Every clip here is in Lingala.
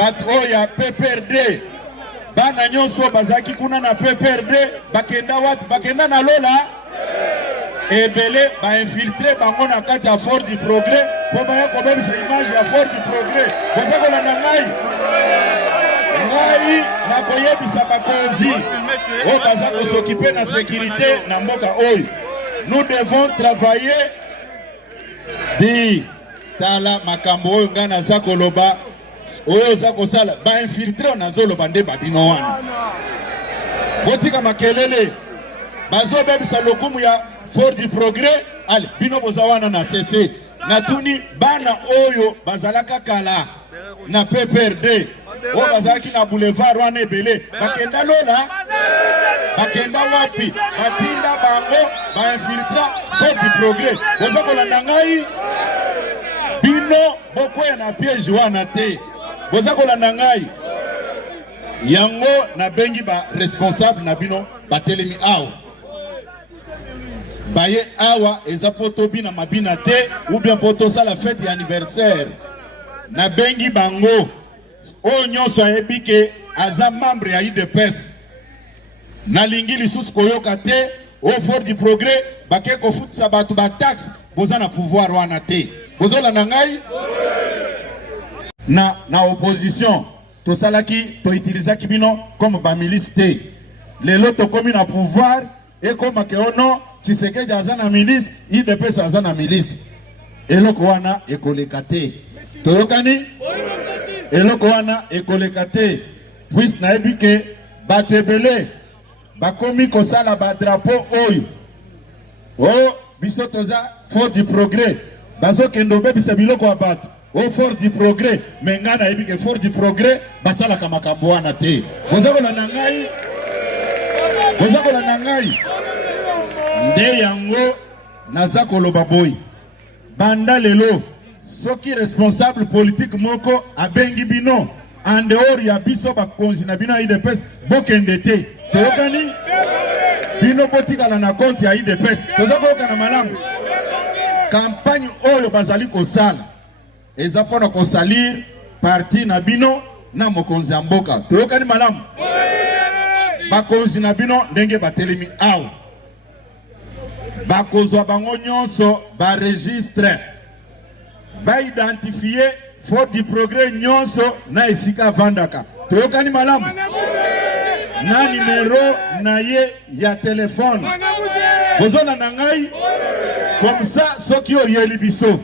bato ya PPRD bana nyonso bazaki kuna na PPRD bakenda wapi bakenda na lola ebele ba infiltrer bango na kati ya Fort du Progrès po baya kobebisa image ya Fort du Progrès bozako na ngai na koyebisa bakonzi o bazako s'occuper na sécurité na mboka oyo. Nous devons travailler di tala makambo oyo nga naza koloba oyo za kosala ba infiltrer na zolo bande babino wana botika makelele bazo bebisa lokumu ya Fort du Progrès ale bino bozawana na CC na tuni bana oyo bazalaka kala na PPRD o bazalaki na boulevard wana ebele bakenda lola bakenda wapi batinda bango ba infiltra Fort du Progrès boza kolanda ngai bino bokoya na piège wana te boza kolanda ngai yango na bengi ba responsable na bino batelemi awa baye awa eza poto bina mabina te ou bien poto ça la fête anniversaire na bengi bango o nyonso ayebike aza membre ya UDPS na lingi lisusu koyoka te au Fort du Progrès bake kofutisa bato ba taxe boza na pouvoir wana te bozola na ngai na opposition to salaki to utilizaki bino comme ba milice te lelo to komi na pouvoir et comme ke ono Tshisekedi aza na milice UDPS aza na milice eloko wana ekoleka te toyokani eloko wana ekoleka te puis nayebi ke bato ebele bakomi kosala ba drapeau oyo o biso toza Fort du Progrès bazokende obebisa biloko ya bato o Fort du Progrès me nga nayebi ke Fort du Progrès basalaka makambo wana te bozakolanda ngai nde yango naza koloba boy banda lelo soki responsable politique moko abengi bino en dehors ya biso bakonzi na bino ya UDPS bokende te toyokani bino botikala na compte ya UDPS toza koyokana malamu campagne oyo bazali kosala eza mpona kosalir parti na bino na mokonzi ya mboka toyokani malamu bakonzi na bino ndenge batelemi awa bakozwa bango nyonso baregistre baidentifiye Fort du Progrès nyonso na esika vandaka toyokani malamu na numero na ye ya telefone bozona na ngai comme ça soki oyeli biso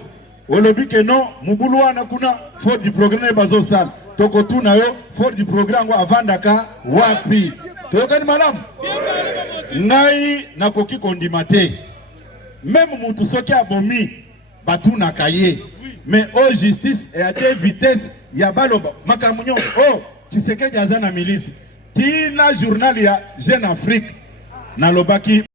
olobi ke non mubulu wana kuna Fort du Progrès ne bazosala tokotuna yo Fort du Progrès ngo avandaka wapi toyokani malamu ngai nakoki kondima te même mutu soki abomi batuna kaye mais au justice et à deux vitesses ya baloba makambo nyonso oh Tshisekedi aza na milice tina journal ya Jeune Afrique nalobaki